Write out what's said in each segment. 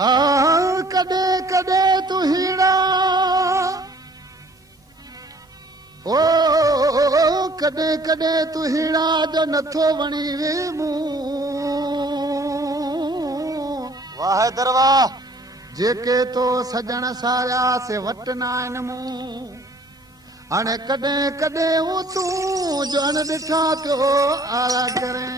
कॾे कॾे तू हीड़ा ओ कॾे कॾे तू हीड़ा जो नथो वणी वे मूं वाह दरवाह जेके तो सजण सारिया से वट न आहिनि मूं हाणे कॾहिं कॾहिं हूं तूं जो न ॾिठा पियो आरा करे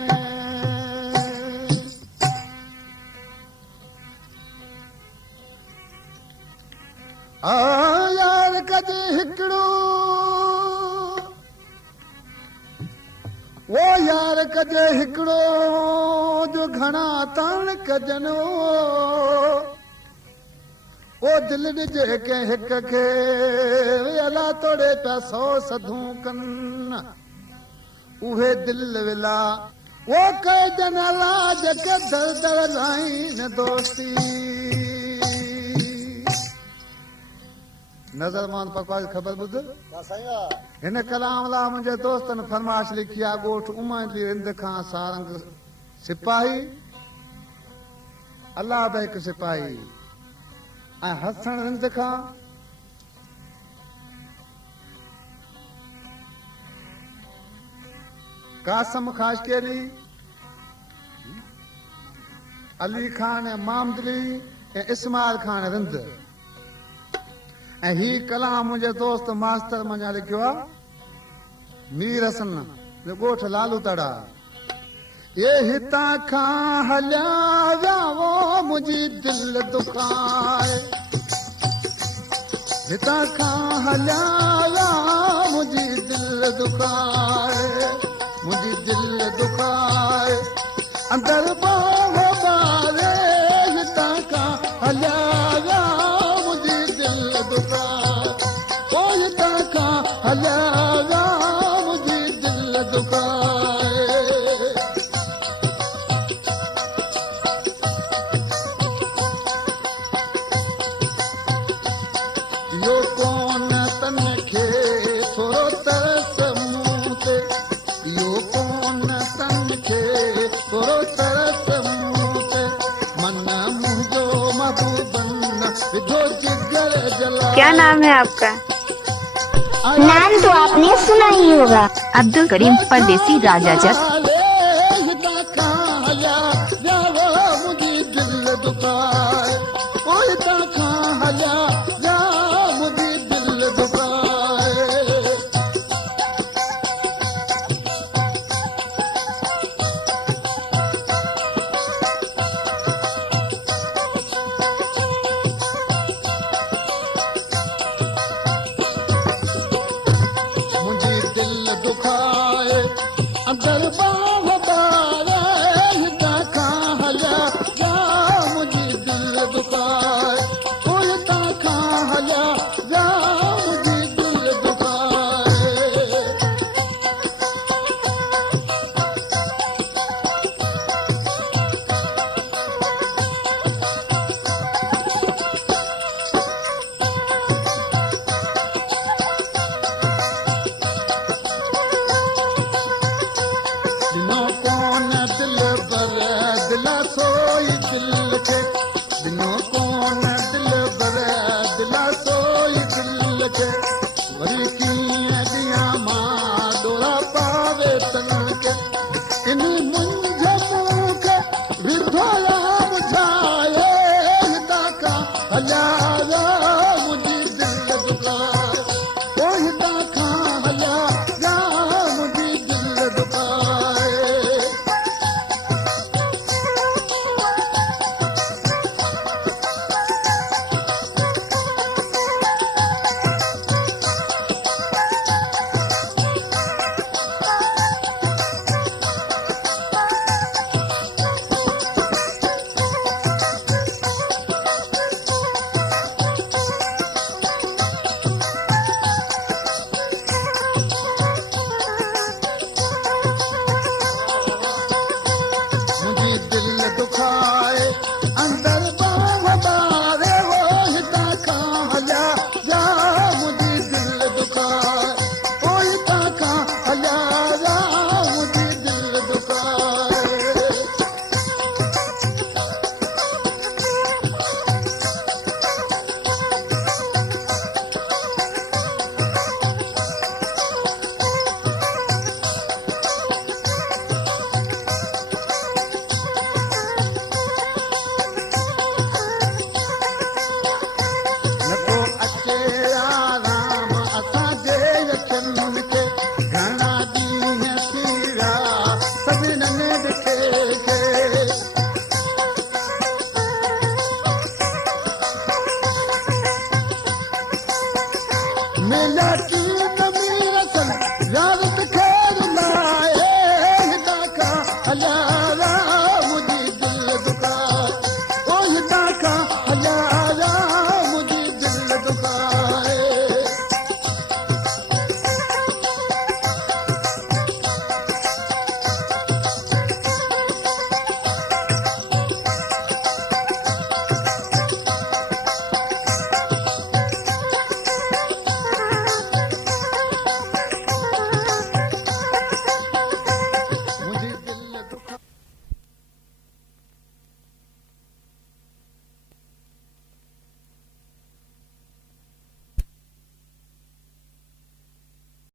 यार कजे हिकिड़ो वो यार कजे हिकिड़ो जो घणा ताण कजनो ओ दिल ॾिजे कंहिं हिक खे अला तोड़े पिया सौ सधूं कनि उहे दिल विला वो कजन अला जेके दर दर लाइन दोस्ती नज़र मान पकवाज ख़बर ॿुध हिन कलाम ला मुंहिंजे दोस्तनि फरमाइश लिखी आहे ॻोठ उमदी रिंद खां सारंग सिपाही अलाह बि हिकु सिपाही ऐं हसण रिंद खां कासम खाशकेरी अली खान ऐं मामदली ऐं इस्माइल खान रिंद ऐं ही कलाम मुंहिंजे दोस्त मास्टर मञा लिखियो आहे मीर हसन ॻोठ लालू तड़ा ये हितां खां हलिया विया वो मुंहिंजी दिल दुखाए हितां खां हलिया विया मुंहिंजी दिल दुखाए मुंहिंजी दिल दुखाए अंदर बाह बारे हितां खां हलिया विया मुंहिंजी दिल दुखाए ओ हितां खां हलिया विया मुंहिंजी दिल दुखाए यो कोन तन खे थोरो तरस मूं ते यो कोन तन खे थोरो तरस मूं ते मन मुंहिंजो महबूबन विधो जिगर जला। क्या नाम है आपका? नाम तो आपने सुना ही होगा। अब्दुल करीम परदेसी राजा जट। मिलत